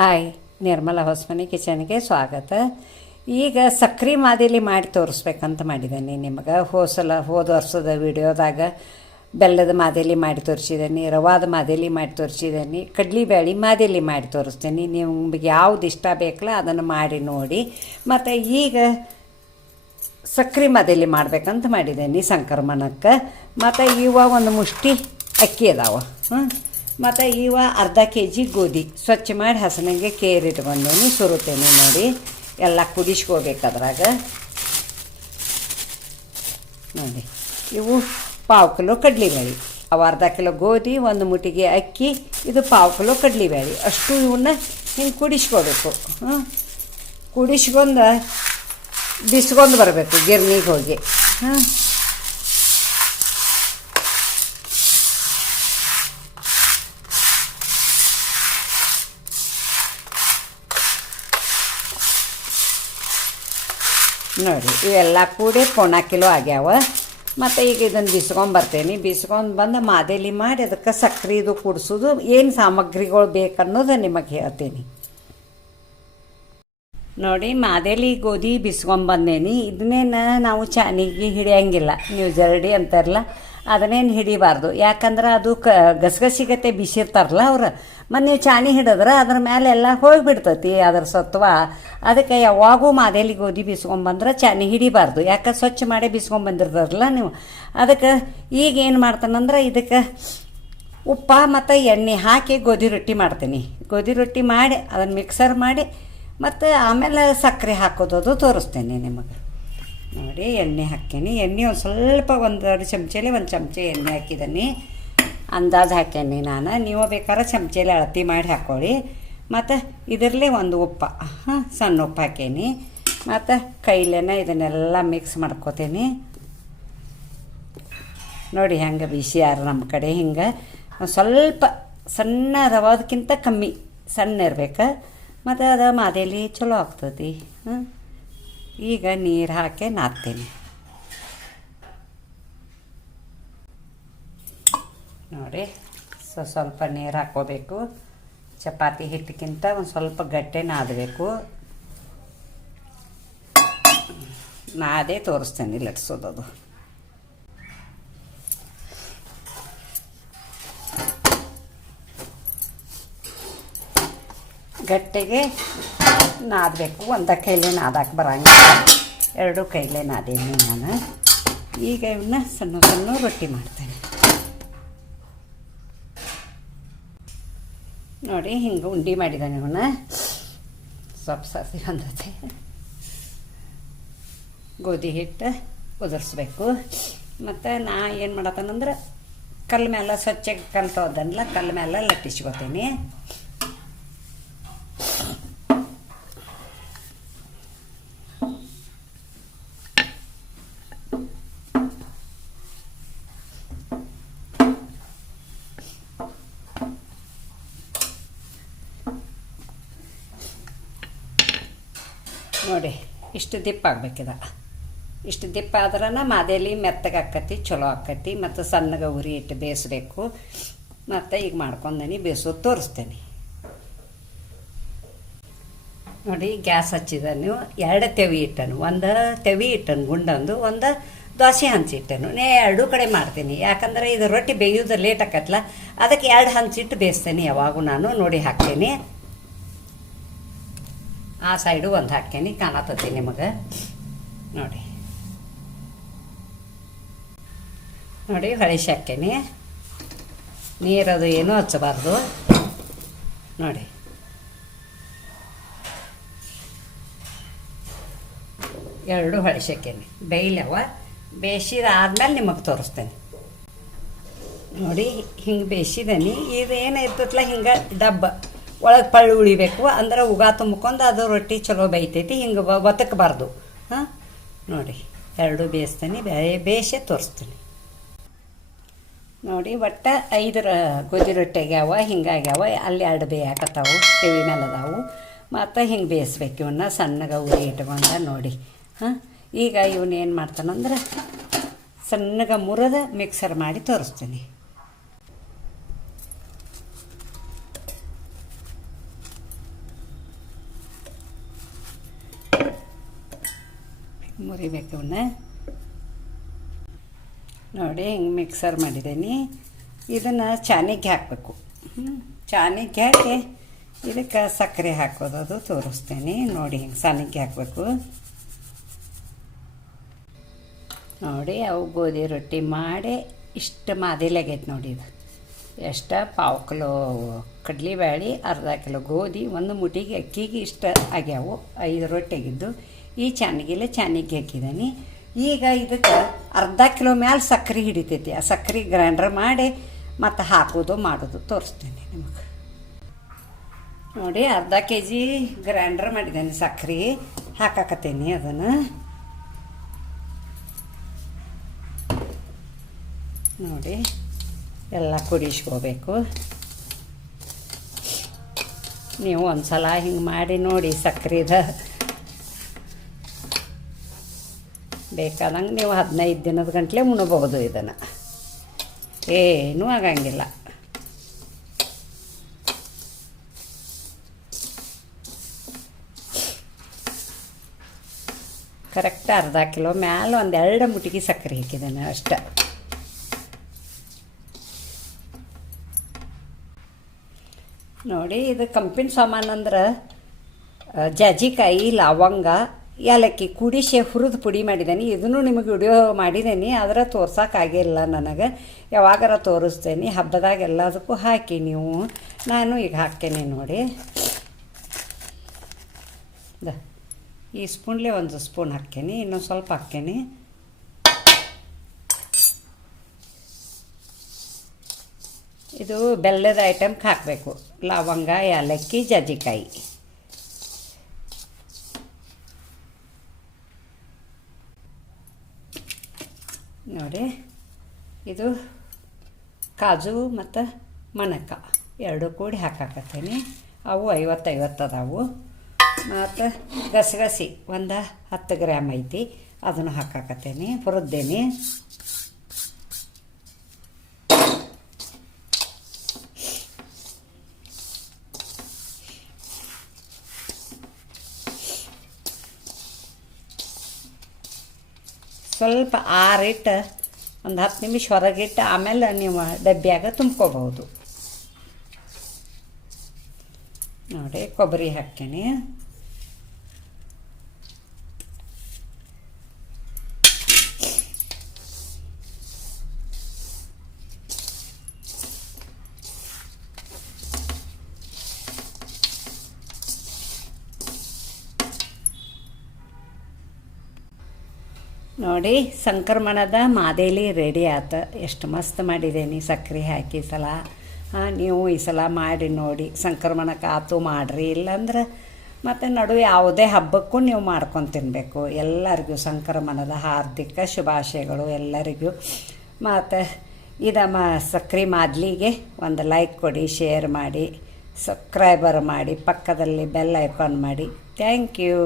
Hi, Nirmala Hosamani ಕಿಚನ್ಗೆ ಸ್ವಾಗತ. ಈಗ ಸಕ್ರೆ ಮಾದಲಿ ಮಾಡಿ ತೋರಿಸ್ಬೇಕಂತ ಮಾಡಿದ್ದೇನೆ ನಿಮಗೆ. ಹೋದ ವರ್ಷದ ವಿಡಿಯೋದಾಗ ಬೆಲ್ಲದ ಮಾದಲಿ ಮಾಡಿ ತೋರಿಸಿದ್ದೀನಿ, ರವಾದ ಮಾದಲಿ ಮಾಡಿ ತೋರಿಸಿದ್ದೀನಿ, ಕಡ್ಲಿಬೇಳೆ ಮಾದಲಿ ಮಾಡಿ ತೋರಿಸ್ತೀನಿ. ನಿಮಗೆ ಯಾವ್ದು ಇಷ್ಟ ಬೇಕಲ್ಲ ಅದನ್ನು ಮಾಡಿ ನೋಡಿ. ಮತ್ತು ಈಗ ಸಕ್ರೆ ಮಾದಲಿ ಮಾಡ್ಬೇಕಂತ ಮಾಡಿದ್ದೀನಿ ಸಂಕ್ರಮಣಕ್ಕೆ. ಮತ್ತು ಇವ ಒಂದು ಮುಷ್ಟಿ ಅಕ್ಕಿ ಅದಾವ, ಮತ್ತು ಇವ ಅರ್ಧ ಕೆ ಜಿ ಗೋಧಿ ಸ್ವಚ್ಛ ಮಾಡಿ ಹಸನಿಗೆ ಕೇರಿಟ್ಕೊಂಡೇನಿ, ಸುರುತ್ತೇನೆ ನೋಡಿ. ಎಲ್ಲ ಕುದಿಸ್ಕೋಬೇಕದ್ರಾಗ ನೋಡಿ. ಇವು ಪಾವು ಕಿಲೋ ಕಡ್ಲಿಬೇಳೆ, ಅವು ಅರ್ಧ ಕಿಲೋ ಗೋಧಿ, ಒಂದು ಮುಟ್ಟಿಗೆ ಅಕ್ಕಿ, ಇದು ಪಾವು ಕಿಲೋ ಕಡ್ಲಿಬೇಳೆ. ಅಷ್ಟು ಇವನ್ನ ಹಿಂಗೆ ಕುದಿಸ್ಕೋಬೇಕು. ಕುದಿಸ್ಕೊಂಡು ಬಿಸ್ಕೊಂಡು ಬರಬೇಕು ಗಿರ್ನಿಗೆ ಹೋಗಿ. ನೋಡಿ, ಇವೆಲ್ಲ ಕೂಡಿ 1/4 ಕಿಲೋ ಆಗ್ಯಾವ. ಮತ್ತು ಈಗ ಇದನ್ನು ಬಿಸ್ಕೊಂಬರ್ತೇನೆ. ಬಿಸ್ಕೊಂಡು ಬಂದು ಮಾದಲಿ ಮಾಡಿ ಅದಕ್ಕೆ ಸಕ್ರೆ ಇದು ಕುಡಿಸೋದು, ಏನು ಸಾಮಗ್ರಿಗಳು ಬೇಕನ್ನೋದು ನಿಮಗೆ ಹೇಳ್ತೀನಿ ನೋಡಿ. ಮಾದಲಿ ಗೋಧಿ ಬಿಸ್ಕೊಂಬಂದೇನಿ. ಇದನ್ನೇನು ನಾವು ಚಾನಿಗೆ ಹಿಡಿಯೋಂಗಿಲ್ಲ, ನೀವು ಜರಡಿ ಅಂತಾರಲ್ಲ ಅದನ್ನೇನು ಹಿಡಿಬಾರ್ದು. ಯಾಕಂದ್ರೆ ಅದು ಗಸಗಸಿಗತ್ತೆ ಬಿಸಿರ್ತಾರಲ್ಲ ಅವ್ರು. ಮತ್ತು ನೀವು ಚಾನಿ ಹಿಡಿದ್ರೆ ಅದ್ರ ಮೇಲೆ ಎಲ್ಲ ಹೋಗಿಬಿಡ್ತೈತಿ ಅದ್ರ ಸತ್ವ. ಅದಕ್ಕೆ ಯಾವಾಗೂ ಮಾದಲಿ ಗೋಧಿ ಬಿಸ್ಕೊಂಬಂದ್ರೆ ಚಾನಿ ಹಿಡಿಬಾರ್ದು, ಯಾಕೆ ಸ್ವಚ್ಛ ಮಾಡಿ ಬಿಸ್ಕೊಂಬಂದಿರ್ತಾರಲ್ಲ ನೀವು. ಅದಕ್ಕೆ ಈಗ ಏನು ಮಾಡ್ತಾನಂದ್ರೆ ಇದಕ್ಕೆ ಉಪ್ಪ ಮತ್ತು ಎಣ್ಣೆ ಹಾಕಿ ಗೋಧಿ ರೊಟ್ಟಿ ಮಾಡ್ತೀನಿ. ಗೋಧಿ ರೊಟ್ಟಿ ಮಾಡಿ ಅದನ್ನು ಮಿಕ್ಸರ್ ಮಾಡಿ ಮತ್ತು ಆಮೇಲೆ ಸಕ್ಕರೆ ಹಾಕೋದು ತೋರಿಸ್ತೇನೆ ನಿಮಗೆ ನೋಡಿ. ಎಣ್ಣೆ ಹಾಕೀನಿ. ಎಣ್ಣೆ ಒಂದು ಸ್ವಲ್ಪ 1 ಚಮಚೆಲಿ 1 ಚಮಚೆ ಎಣ್ಣೆ ಹಾಕಿದ್ದೀನಿ, ಅಂದಾಜು ಹಾಕೇನಿ ನಾನು. ನೀವು ಬೇಕಾದ್ರೆ ಚಮಚೆಲಿ ಅಳತಿ ಮಾಡಿ ಹಾಕ್ಕೊಳ್ಳಿ. ಮತ್ತು ಇದರಲ್ಲೇ ಒಂದು ಉಪ್ಪ, ಸಣ್ಣ ಉಪ್ಪು ಹಾಕೀನಿ. ಮತ್ತು ಕೈಲೇನ ಇದನ್ನೆಲ್ಲ ಮಿಕ್ಸ್ ಮಾಡ್ಕೋತೀನಿ ನೋಡಿ. ಹೆಂಗೆ ಬಿಸಿ ಯಾರು ನಮ್ಮ ಕಡೆ ಹಿಂಗೆ ಸ್ವಲ್ಪ ಸಣ್ಣ ರವಾದಕ್ಕಿಂತ ಕಮ್ಮಿ ಸಣ್ಣ ಇರ್ಬೇಕು. ಮತ್ತು ಅದು ಮಾದಲಿ ಚಲೋ ಆಗ್ತದೆ. ಈಗ ನೀರು ಹಾಕಿ ನಾದ್ತೀನಿ ನೋಡಿ. ಸ್ವಲ್ಪ ನೀರು ಹಾಕ್ಕೋಬೇಕು. ಚಪಾತಿ ಹಿಟ್ಟಿಗಿಂತ ಒಂದು ಸ್ವಲ್ಪ ಗಟ್ಟೆ ನಾದಬೇಕು. ನಾದೇ ತೋರಿಸ್ತೇನೆ ಲಟ್ಸೋದದು. ಗಟ್ಟೆಗೆ ನಾದಬೇಕು. ಒಂದು ಕೈಲೇ ನಾದಕ್ಕೆ ಬರೋಂಗಿಲ್ಲ, 2 ಕೈಲೇ ನಾದೀನಿ ನಾನು. ಈಗ ಇವನ್ನ ಸಣ್ಣ ಸಣ್ಣ ರೊಟ್ಟಿ ಮಾಡ್ತೇನೆ ನೋಡಿ. ಹಿಂಗೆ ಉಂಡೆ ಮಾಡಿದ್ದಾನೆ ಇವನ್ನ. ಸ್ವಲ್ಪ ಸರ್ತಿ ಬಂದತೆ. ಗೋಧಿ ಹಿಟ್ಟು ಉದುರಿಸ್ಬೇಕು. ಮತ್ತು ನಾ ಏನು ಮಾಡತ್ತೇನಂದ್ರೆ ಕಲ್ಲ ಮೇಲೆ ಸ್ವಚ್ಛಗೆ ಕಲ್ಲು ತೊಗೊದನ್ನೆಲ್ಲ ಕಲ್ಲ ಮೇಲೆ ಲಟ್ಟಿಸ್ಕೊತೀನಿ. ನೋಡಿ, ಇಷ್ಟು ದಿಪ್ಪ ಆಗ್ಬೇಕಿದ. ಇಷ್ಟು ದಿಪ್ಪ ಆದ್ರೆ ಮಾದಲಿ ಮೆತ್ತಗೆ ಆಕತಿ, ಚಲೋ ಆಕತಿ. ಮತ್ತು ಸಣ್ಣಗೆ ಉರಿ ಇಟ್ಟು ಬೇಯಿಸ್ಬೇಕು. ಮತ್ತು ಈಗ ಮಾಡ್ಕೊಂಡನಿ ಬೇಯಿಸೋದು ತೋರಿಸ್ತೇನೆ ನೋಡಿ. ಗ್ಯಾಸ್ ಹಚ್ಚಿದ ನೀವು 2 ತೆವಿ ಇಟ್ಟನು, 1 ತೆವಿ ಇಟ್ಟನು ಗುಂಡಂದು, 1 ದೋಸೆ ಹಂಚಿ ಇಟ್ಟನು. 2 ಕಡೆ ಮಾಡ್ತೀನಿ. ಯಾಕಂದರೆ ಇದು ರೊಟ್ಟಿ ಬೇಯೋದು ಲೇಟ್ ಆಕತ್ಲ, ಅದಕ್ಕೆ 2 ಹಂಚಿಟ್ಟು ಬೇಯಿಸ್ತೇನೆ ಯಾವಾಗೂ ನಾನು. ನೋಡಿ ಹಾಕ್ತೇನೆ. ಆ ಸೈಡು 1 ಹಾಕ್ತೇನೆ, ಕಾಣತತಿ ನಿಮಗೆ ನೋಡಿ. ನೋಡಿ ಹೊಳಿಸಿ ಹಾಕ್ತೇನೆ. ನೀರದು ಏನೂ ಹಚ್ಚಬಾರ್ದು ನೋಡಿ. 2 ಹೊಳಿಸಿ ಹಾಕ್ತೇನೆ. ಬೇಯ್ಲವ, ಬೇಯಿಸಿದಾದ್ಮೇಲೆ ನಿಮಗೆ ತೋರಿಸ್ತೇನೆ ನೋಡಿ. ಹಿಂಗೆ ಬೇಯಿಸಿದನಿ. ಇದು ಏನು ಇರ್ತೈತಲ್ಲ ಹಿಂಗೆ ಡಬ್ಬ ಒಳಗೆ ಪಳ್ಳು ಉಳಿಬೇಕು, ಅಂದ್ರೆ ಉಗಾ ತುಂಬ್ಕೊಂಡು ಅದು ರೊಟ್ಟಿ ಚಲೋ ಬೇಯ್ತೈತಿ. ಹಿಂಗೆ ಒತ್ತಕಬಾರ್ದು. ನೋಡಿ 2 ಬೇಯಿಸ್ತೀನಿ, ಬೇಯಿಸೇ ತೋರಿಸ್ತೀನಿ ನೋಡಿ. ಒಟ್ಟು 5 ಗೋಧಿ ರೊಟ್ಟಿ ಆಗ್ಯಾವ, ಹಿಂಗಾಗ್ಯಾವ. ಅಲ್ಲಿ 2 ಬೇಯಾಕತ್ತಾವು, ಟಿವಿ ಮೇಲೆ ಅದಾವು. ಮತ್ತು ಹಿಂಗೆ ಬೇಯಿಸ್ಬೇಕು ಇವನ್ನ ಸಣ್ಣಗೆ ಉರಿ ಇಟ್ಕೊಂಡ ನೋಡಿ. ಈಗ ಇವನ್ನ ಏನು ಮಾಡ್ತಾನಂದ್ರೆ ಸಣ್ಣಗೆ ಮುರಿದ ಮಿಕ್ಸರ್ ಮಾಡಿ ತೋರಿಸ್ತೀನಿ ಹುರಿಬೇಕು ಅವನ್ನ. ನೋಡಿ ಹಿಂಗೆ ಮಿಕ್ಸರ್ ಮಾಡಿದ್ದೀನಿ. ಇದನ್ನು ಚಾನಿಗೆ ಹಾಕಬೇಕು. ಚಾನಿಗೆ ಹಾಕಿ ಇದಕ್ಕೆ ಸಕ್ಕರೆ ಹಾಕೋದು ಅದು ತೋರಿಸ್ತೇನೆ. ನೋಡಿ ಹಿಂಗೆ ಸಾನಿಗೆ ಹಾಕಬೇಕು. ನೋಡಿ ಅವು ಗೋಧಿ ರೊಟ್ಟಿ ಮಾಡಿ ಇಷ್ಟು ಮಾದಿಲಾಗೈತೆ ನೋಡಿ. ಇದು ಎಷ್ಟು ಪಾವು ಕಿಲೋ ಕಡಲೆಬೇಳೆ, ಅರ್ಧ ಕಿಲೋ ಗೋಧಿ, ಒಂದು ಮುಟ್ಟಿಗೆ ಅಕ್ಕಿಗೆ ಇಷ್ಟ ಆಗ್ಯಾವು. 5 ರೊಟ್ಟಿ ಆಗಿದ್ದು. ಈ ಚಾನಿಗೆ ಹಾಕಿದ್ದೀನಿ. ಈಗ ಇದಕ್ಕೆ ಅರ್ಧ ಕಿಲೋ ಮ್ಯಾಲೆ ಸಕ್ಕರೆ ಹಿಡಿತೈತಿ. ಆ ಸಕ್ಕರೆ ಗ್ರೈಂಡರ್ ಮಾಡಿ ಮತ್ತು ಹಾಕೋದು ಮಾಡೋದು ತೋರಿಸ್ತೇನೆ ನಿಮಗೆ. ನೋಡಿ ಅರ್ಧ kg ಗ್ರೈಂಡರ್ ಮಾಡಿದ್ದೇನೆ. ಸಕ್ಕರೆ ಹಾಕಾಕತ್ತೇನೆ. ಅದನ್ನು ನೋಡಿ ಎಲ್ಲ ಕುದಿಸ್ಕೋಬೇಕು. ನೀವು ಒಂದು ಸಲ ಹಿಂಗೆ ಮಾಡಿ ನೋಡಿ. ಸಕ್ಕರೆದ ಬೇಕಾದಂಗೆ ನೀವು 15 ದಿನದ ಗಂಟಲೆ ಉಣ್ಬೋದು. ಇದನ್ನು ಏನೂ ಆಗಂಗಿಲ್ಲ. ಕರೆಕ್ಟ್ ಅರ್ಧ ಕಿಲೋ ಮ್ಯಾಲೆ 1-2 ಮುಟ್ಟಿಗೆ ಸಕ್ಕರೆ ಹಾಕಿದ್ದೇನೆ ಅಷ್ಟೆ. ನೋಡಿ ಇದು ಕಂಪಿನ ಸಾಮಾನು ಅಂದ್ರೆ ಜಾಜಿಕಾಯಿ, ಲವಂಗ, ಏಲಕ್ಕಿ ಕುಡಿಸಿ ಹುರಿದು ಪುಡಿ ಮಾಡಿದ್ದೇನೆ. ಇದನ್ನು ನಿಮಗೆ ವಿಡಿಯೋ ಮಾಡಿದ್ದೀನಿ, ಆದರೆ ತೋರ್ಸೋಕ್ಕಾಗಿಲ್ಲ ನನಗೆ. ಯಾವಾಗಾರ ತೋರಿಸ್ತೇನೆ. ಹಬ್ಬದಾಗ ಎಲ್ಲದಕ್ಕೂ ಹಾಕಿ ನೀವು. ನಾನು ಈಗ ಹಾಕ್ತೇನೆ ನೋಡಿ. ಈ ಸ್ಪೂನ್ಲೆ 1 ಸ್ಪೂನ್ ಹಾಕ್ತೇನೆ. ಇನ್ನೊಂದು ಸ್ವಲ್ಪ ಹಾಕ್ತೇನೆ. ಇದು ಬೆಲ್ಲದ ಐಟಮ್ಗೆ ಹಾಕಬೇಕು. ಲವಂಗ, ಏಲಕ್ಕಿ, ಜಾಜಿಕಾಯಿ. ನೋಡಿ ಇದು ಕಾಜು ಮತ್ತು ಮಣಕ 2 ಕೂಡಿ ಹಾಕಾಕತ್ತೇನೆ. ಅವು 50 ಅದಾವು. ಮತ್ತು ಗಸಗಸಿ ಒಂದು 10 ಗ್ರಾಮ್ ಐತಿ. ಅದನ್ನು ಹಾಕಾಕತ್ತೇನೆ. ಹುರಿದ್ದೇನೆ. ಸ್ವಲ್ಪ ಆರಿಟ್ಟು ಒಂದು 10 ನಿಮಿಷ ಹೊರಗಿಟ್ಟು ಆಮೇಲೆ ನೀವು ಡಬ್ಬಿಯಾಗ ತುಂಬ್ಕೋಬಹುದು. ನೋಡಿ ಕೊಬ್ಬರಿ ಹಾಕ್ತೀನಿ. ನೋಡಿ ಸಂಕ್ರಮಣದ ಮಾದೇಲಿ ರೆಡಿ ಆತ. ಎಷ್ಟು ಮಸ್ತ್ ಮಾಡಿದ್ದೇನೆ ಸಕ್ಕರೆ ಹಾಕಿ. ಸಲ ನೀವು ಈ ಸಲ ಮಾಡಿ ನೋಡಿ. ಸಂಕ್ರಮಣಕ್ಕೆ ಆತು ಮಾಡಿರಿ. ಇಲ್ಲಾಂದ್ರೆ ಮತ್ತು ನಡುವೆ ಯಾವುದೇ ಹಬ್ಬಕ್ಕೂ ನೀವು ಮಾಡ್ಕೊಂಡು ತಿನ್ನಬೇಕು. ಎಲ್ಲರಿಗೂ ಸಂಕ್ರಮಣದ ಹಾರ್ದಿಕ ಶುಭಾಶಯಗಳು ಎಲ್ಲರಿಗೂ. ಮತ್ತು ಸಕ್ಕರೆ ಮಾದಲಿಗೆ ಒಂದು ಲೈಕ್ ಕೊಡಿ, ಶೇರ್ ಮಾಡಿ, ಸಬ್ಸ್ಕ್ರೈಬರ್ ಮಾಡಿ, ಪಕ್ಕದಲ್ಲಿ ಬೆಲ್ ಐಕಾನ್ ಮಾಡಿ. Thank you.